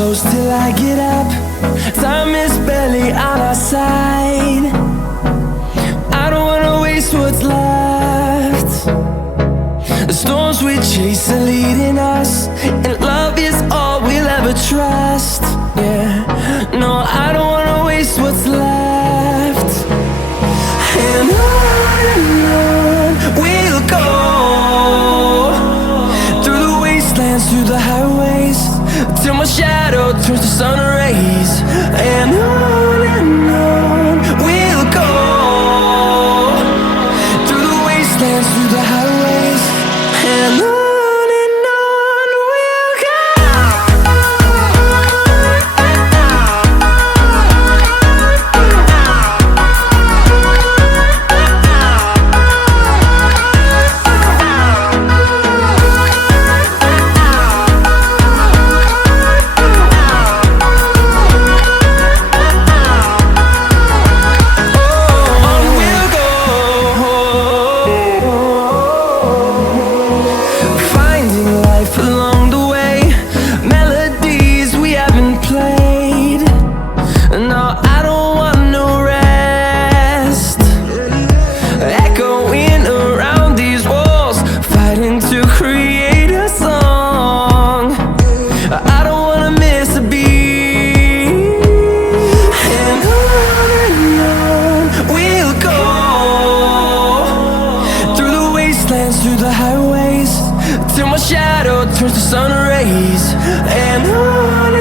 close till I get up. Time is barely on our side. I don't wanna waste what's left. The storms we chase are leading us, and love is all we'll ever trust. Yeah, no, I don't wanna waste what's left. And on we'll go, through the wastelands, through the highways, till my shadow turns to sun rays. And on we'll go, through the wastelands, through the highways, and on we'll wastelands through the highways, till my shadow turns to sun rays. And on